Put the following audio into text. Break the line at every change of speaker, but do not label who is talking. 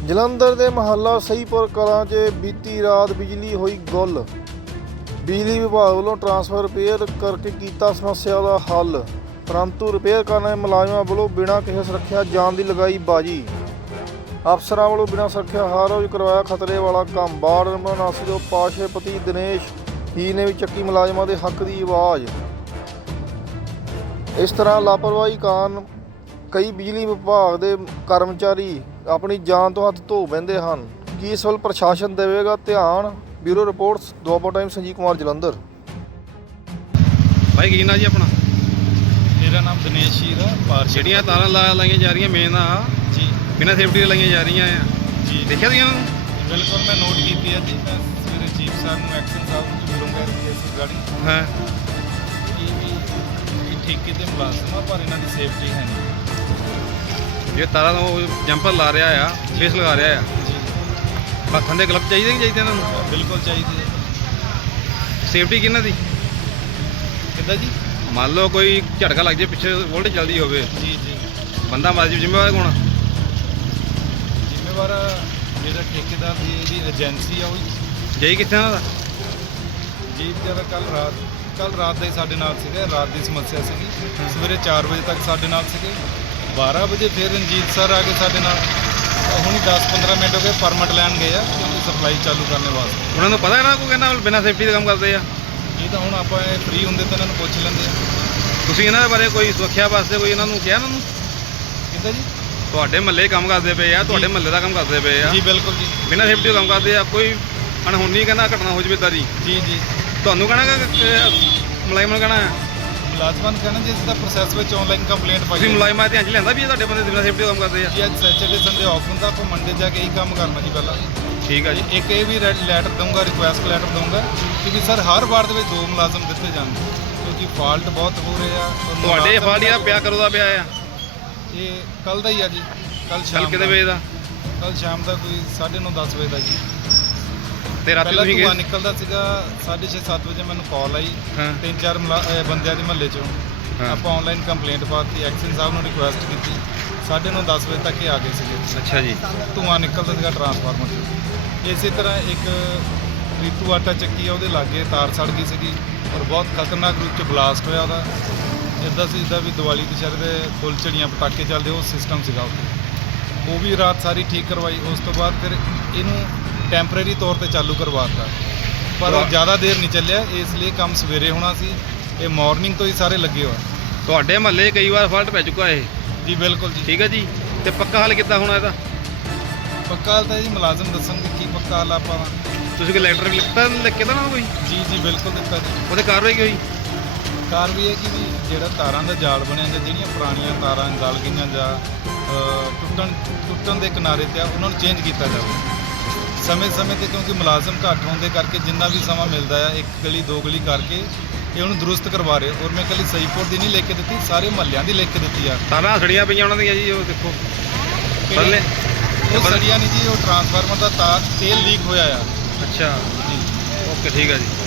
ਜਲੰਧਰ ਦੇ ਮੁਹੱਲਾ ਸਹੀਪੁਰ ਕਲਾਂ 'ਚ ਬੀਤੀ ਰਾਤ ਬਿਜਲੀ ਹੋਈ ਗੁੱਲ। ਬਿਜਲੀ ਵਿਭਾਗ ਵੱਲੋਂ ਟਰਾਂਸਫਰ ਰਿਪੇਅਰ ਕਰਕੇ ਕੀਤਾ ਸਮੱਸਿਆ ਦਾ ਹੱਲ, ਪਰੰਤੂ ਰਿਪੇਅਰ ਕਰਨ ਵਾਲੇ ਮੁਲਾਜ਼ਮਾਂ ਵੱਲੋਂ ਬਿਨਾਂ ਕਿਸੇ ਸੁਰੱਖਿਆ ਜਾਨ ਦੀ ਲਗਾਈ ਬਾਜੀ। ਅਫਸਰਾਂ ਵੱਲੋਂ ਬਿਨਾਂ ਸੁਰੱਖਿਆ ਹਰ ਰੋਜ਼ ਕਰਵਾਇਆ ਖਤਰੇ ਵਾਲਾ ਕੰਮ। ਵਾਰਡ ਨੰਬਰ 79 ਤੋਂ ਪਾਸ਼ੇਪਤੀ ਦਿਨੇਸ਼ ਹੀ ਨੇ ਵੀ ਚੱਕੀ ਮੁਲਾਜ਼ਮਾਂ ਦੇ ਹੱਕ ਦੀ ਆਵਾਜ਼। ਇਸ ਤਰ੍ਹਾਂ ਲਾਪਰਵਾਹੀ ਕਾਰਨ ਕਈ ਬਿਜਲੀ ਵਿਭਾਗ ਦੇ ਕਰਮਚਾਰੀ ਆਪਣੀ ਜਾਨ ਤੋਂ ਹੱਥ ਧੋ ਬਹਿੰਦੇ ਹਨ। ਕੀ ਇਸ ਵੱਲ ਪ੍ਰਸ਼ਾਸਨ ਦੇਵੇਗਾ ਧਿਆਨ? Bureau reports, Doaba time, Sanjeev Kumar, Jalandhar.
ਭਾਈ ਕੀ ਨਾਂ ਜੀ ਆਪਣਾ?
ਮੇਰਾ ਨਾਮ ਦਿਨੇਸ਼ ਹੀਰ ਆ।
ਜਿਹੜੀਆਂ ਤਾਰਾਂ ਲਾਈਆਂ ਜਾ ਰਹੀਆਂ ਮੇਨ ਆ
ਜੀ,
ਬਿਨਾਂ ਸੇਫਟੀ ਦੇ ਲਾਈਆਂ ਜਾ ਰਹੀਆਂ ਆ
ਜੀ,
ਦੇਖਿਆ ਤੁਸੀਂ ਉਹਨੂੰ?
ਬਿਲਕੁਲ ਮੈਂ ਨੋਟ ਕੀਤੀ ਹੈ ਜੀ। ਮੈਂ ਸਵੇਰੇ ਚੀਫ ਸਾਹਿਬ ਨੂੰ ਐਕਸ਼ਨ ਸਾਹਿਬ ਨੂੰ ਮਿਲੂੰਗਾ ਇਸ ਰਿਗਾਰਡਿੰਗ
ਹਾਂ
ਕਿ ਠੇਕੇ ਤੇ ਮੁਲਾਜ਼ਮ ਆ ਪਰ ਇਹਨਾਂ ਦੀ ਸੇਫਟੀ ਹੈ ਨਹੀਂ।
ਜੇ ਤਾਰਾਂ ਨੂੰ ਜੰਪਰ ਲਾ ਰਿਹਾ ਆ, ਫੇਸ ਲਗਾ ਰਿਹਾ ਆ,
ਜੀ
ਹੱਥਾਂ ਦੇ ਗਲਵ ਚਾਹੀਦੇ ਨਹੀਂ ਚਾਹੀਦੇ ਇਹਨਾਂ ਨੂੰ?
ਬਿਲਕੁਲ ਚਾਹੀਦੀ ਹੈ।
ਸੇਫਟੀ ਕਿਹਨਾਂ ਦੀ?
ਕਿੱਦਾਂ ਜੀ?
ਮੰਨ ਲਓ ਕੋਈ ਝਟਕਾ ਲੱਗ ਜੇ, ਪਿੱਛੇ ਵੋਲਟੇਜ ਚੱਲਦੀ ਹੋਵੇ,
ਜੀ ਜੀ,
ਬੰਦਾ ਮਰ ਜਾਵੇ, ਜ਼ਿੰਮੇਵਾਰ ਕੌਣ?
ਜ਼ਿੰਮੇਵਾਰ ਜਿਹੜਾ ਠੇਕੇਦਾਰ ਦੀ ਇਹਦੀ ਏਜੰਸੀ ਆ ਉਹ।
ਜਈ ਕਿੱਥੇ ਉਹਨਾਂ ਦਾ?
ਜੀ ਵਿਚਾਰਾ ਕੱਲ ਰਾਤ ਦਾ ਹੀ ਸਾਡੇ ਨਾਲ ਸੀਗਾ। ਰਾਤ ਦੀ ਸਮੱਸਿਆ ਸੀਗੀ। ਸਵੇਰੇ 4 ਵਜੇ ਤੱਕ ਸਾਡੇ ਨਾਲ ਸੀਗੇ। 12 ਵਜੇ ਫਿਰ ਰਣਜੀਤ ਸਰ ਆ ਕੇ ਸਾਡੇ ਨਾਲ। ਹੁਣੀ 10-15 ਮਿੰਟ ਹੋ ਗਏ ਪਰਮਿਟ ਲੈਣ ਗਏ ਆ ਕਿਉਂਕਿ ਸਪਲਾਈ ਚਾਲੂ ਕਰਨ ਵਾਸਤੇ।
ਉਹਨਾਂ ਨੂੰ ਪਤਾ ਨਾ ਕੋਈ ਕਹਿੰਦਾ ਬਿਨਾਂ ਸੇਫਟੀ ਦੇ ਕੰਮ ਕਰਦੇ ਆ?
ਇਹ ਤਾਂ ਹੁਣ ਆਪਾਂ ਫ੍ਰੀ ਹੁੰਦੇ ਤਾਂ ਇਹਨਾਂ ਨੂੰ ਪੁੱਛ ਲੈਂਦੇ ਆ।
ਤੁਸੀਂ ਇਹਨਾਂ ਦੇ ਬਾਰੇ ਕੋਈ ਸੁਰੱਖਿਆ ਵਾਸਤੇ ਕੋਈ ਇਹਨਾਂ ਨੂੰ ਕਿਹਾ? ਇਹਨਾਂ ਨੂੰ
ਕਿੱਦਾਂ ਜੀ?
ਤੁਹਾਡੇ ਮਹੱਲੇ ਕੰਮ ਕਰਦੇ ਪਏ ਆ, ਤੁਹਾਡੇ ਮਹੱਲੇ ਦਾ ਕੰਮ ਕਰਦੇ ਪਏ ਆ,
ਜੀ ਬਿਲਕੁਲ ਜੀ,
ਬਿਨਾਂ ਸੇਫਟੀ ਦੇ ਕੰਮ ਕਰਦੇ ਆ, ਕੋਈ ਅਣਹੋਣੀ ਕਹਿੰਦਾ ਘਟਨਾ ਹੋ ਜਵੇ ਤਾਂ ਜੀ
ਜੀ ਜੀ,
ਤੁਹਾਨੂੰ ਕਹਿਣਾ ਮੁਲਾਜ਼ਮਾਂ ਨੂੰ ਕਹਿਣਾ?
ਮੁਲਾਜ਼ਮਾਂ ਨੂੰ ਕਹਿਣਾ ਜੀ ਇਸ ਦਾ ਪ੍ਰੋਸੈਸ ਵਿੱਚ ਆਨਲਾਈਨ ਕੰਪਲੇਂਟ ਪਾਈ।
ਤੁਸੀਂ ਮੁਲਾਜ਼ਮਾਂ ਧਿਆਨ 'ਚ ਲੈਂਦਾ ਵੀ ਇਹ ਤੁਹਾਡੇ ਬੰਦੇ ਬਿਨਾਂ ਸੇਫਟੀ ਦੇ ਕੰਮ ਕਰਦੇ ਆ?
ਜੀ ਅੱਜ ਸੈਚਰਡੇ ਸੰਡੇ ਆਫ ਹੁੰਦਾ, ਆਪਾਂ ਮੰਡੇ ਜਾ ਕੇ ਇਹੀ ਕੰਮ ਕਰਨਾ ਜੀ ਪਹਿਲਾਂ।
ਠੀਕ ਆ ਜੀ।
ਇੱਕ ਇਹ ਵੀ ਲੈਟਰ ਦਊਂਗਾ, ਰਿਕੁਐਸਟ ਲੈਟਰ ਦਊਂਗਾ ਕਿ ਵੀ ਸਰ ਹਰ ਵਾਰਡ ਦੇ ਵਿੱਚ 2 ਮੁਲਾਜ਼ਮ ਦਿੱਤੇ ਜਾਣ ਕਿਉਂਕਿ ਫਾਲਟ ਬਹੁਤ ਹੋ ਰਹੇ ਆ।
ਤੁਹਾਡੇ ਫਾਲੀਆ ਪਿਆ ਕਰੋ ਦਾ ਪਿਆ ਆ?
ਇਹ ਕੱਲ ਦਾ ਹੀ ਆ ਜੀ। ਕੱਲ
ਕਿਤੇ ਵੇਚ ਦਾ?
ਕੱਲ ਸ਼ਾਮ ਦਾ ਕੋਈ 9:30-10 ਵਜੇ ਦਾ ਜੀ।
ਤੇ ਰਾਤੀ
ਪਹਿਲਾਂ
ਤੁਸੀਂ
ਧੂੰਆਂ
ਗਏ?
ਨਿਕਲਦਾ ਸੀਗਾ 6:30-7 ਵਜੇ ਮੈਨੂੰ ਕਾਲ ਆਈ
ਹਾਂ
3-4 ਬੰਦਿਆਂ ਦੀ ਮਹੱਲੇ ਚੋਂ।
ਹਾਂ।
ਆਪਾਂ ਆਨਲਾਈਨ ਕੰਪਲੇਂਟ ਪਾਤੀ, ਐਕਸ਼ਨ ਸਾਹਿਬ ਨੂੰ ਰਿਕੁਐਸਟ ਕੀਤੀ। 9:30-10 ਵਜੇ ਤੱਕ ਇਹ ਆ ਗਏ ਸੀਗੇ।
ਅੱਛਾ ਜੀ।
ਧੂੰਆਂ ਨਿਕਲਦਾ ਸੀਗਾ ਟਰਾਂਸਫਾਰਮਰ 'ਚੋਂ। ਇਸੇ ਤਰ੍ਹਾਂ ਇੱਕ ਰੀਤੂ ਆਟਾ ਚੱਕੀ ਆ, ਉਹਦੇ ਲਾਗੇ ਤਾਰ ਸੜ ਗਈ ਸੀਗੀ ਔਰ ਬਹੁਤ ਖਤਰਨਾਕ ਰੂਪ 'ਚ ਬਲਾਸਟ ਹੋਇਆ ਉਹਦਾ। ਇੱਦਾਂ ਸੀ ਜਿੱਦਾਂ ਵੀ ਦੀਵਾਲੀ ਦੁਸ਼ਹਿਰੇ ਦੇ ਫੁੱਲਝੜੀਆਂ ਪਟਾਕੇ ਚੱਲਦੇ, ਉਹ ਸਿਸਟਮ ਸੀਗਾ ਉੱਥੇ। ਉਹ ਵੀ ਰਾਤ ਸਾਰੀ ਠੀਕ ਕਰਵਾਈ। ਉਸ ਤੋਂ ਬਾਅਦ ਫਿਰ ਇਹਨੂੰ ਟੈਂਪਰੇਰੀ ਤੌਰ ਤੇ ਚਾਲੂ ਕਰਵਾਤਾ ਪਰ ਉਹ ਜ਼ਿਆਦਾ ਦੇਰ ਨਹੀਂ ਚੱਲਿਆ। ਇਸ ਲਈ ਕੰਮ ਸਵੇਰੇ ਹੋਣਾ ਸੀ। ਇਹ ਮਾਰਨਿੰਗ ਤੋਂ ਹੀ ਸਾਰੇ ਲੱਗੇ ਹੋਏ।
ਤੁਹਾਡੇ ਮਹੱਲੇ ਕਈ ਵਾਰ ਫਾਲਟ ਪੈ ਚੁੱਕਾ ਇਹ?
ਜੀ ਬਿਲਕੁਲ ਜੀ।
ਠੀਕ ਹੈ ਜੀ। ਤੇ ਪੱਕਾ ਹੱਲ ਕਿੱਦਾਂ ਹੋਣਾ ਇਹਦਾ?
ਪੱਕਾ ਹਾਲ ਤਾਂ ਜੀ ਮੁਲਾਜ਼ਮ ਦੱਸਣਗੇ ਕੀ ਪੱਕਾ ਹਾਲ ਆਪਾਂ।
ਤੁਸੀਂ ਕੋਈ ਲੈਟਰ ਲਿਖ ਕੇ ਤਾਂ ਨਾ ਕੋਈ?
ਜੀ ਜੀ ਬਿਲਕੁਲ ਦਿੱਤਾ ਜੀ।
ਉਹਦੇ ਕਾਰਵਾਈ ਕੀ ਹੋਈ?
ਕਾਰਵਾਈ ਹੈ ਕਿ ਵੀ ਜਿਹੜਾ ਤਾਰਾਂ ਦਾ ਜਾਲ ਬਣਿਆ ਜਾਂ ਜਿਹੜੀਆਂ ਪੁਰਾਣੀਆਂ ਤਾਰਾਂ ਗਲ ਗਈਆਂ ਜਾਂ ਟੁੱਟਣ ਦੇ ਕਿਨਾਰੇ ਤੇ ਆ, ਉਹਨਾਂ ਨੂੰ ਚੇਂਜ ਕੀਤਾ ਜਾਵੇ ਸਮੇਂ-ਸਮੇਂ ਤੇ ਕਿਉਂਕਿ ਮੁਲਾਜ਼ਮ ਘੱਟ ਹੋਣ ਦੇ ਕਰਕੇ ਜਿੰਨਾ ਵੀ ਸਮਾਂ ਮਿਲਦਾ ਆ 1 ਗਲੀ 2 ਗਲੀ ਕਰਕੇ ਇਹ ਉਹਨੂੰ ਦਰੁਸਤ ਕਰਵਾ ਰਹੇ। ਔਰ ਮੈਂ ਇਕੱਲੀ ਸਹੀਪੁਰ ਦੀ ਨਹੀਂ ਲਿਖ ਕੇ ਦਿੱਤੀ, ਸਾਰੇ ਮਹੱਲਿਆਂ ਦੀ ਲਿਖ ਕੇ ਦਿੱਤੀ ਆ।
ਤਾਰਾਂ ਸੜੀਆਂ ਪਈਆਂ ਉਹਨਾਂ ਦੀਆਂ ਜੀ, ਉਹ ਦੇਖੋ ਬੱਲੇ।
ਉਹ ਸੜੀਆਂ ਨਹੀਂ ਜੀ, ਉਹ ਟਰਾਂਸਫਾਰਮਰ ਦਾ ਤੇਲ ਲੀਕ ਹੋਇਆ ਆ।
ਅੱਛਾ
ਜੀ
ਓਕੇ, ਠੀਕ ਹੈ ਜੀ।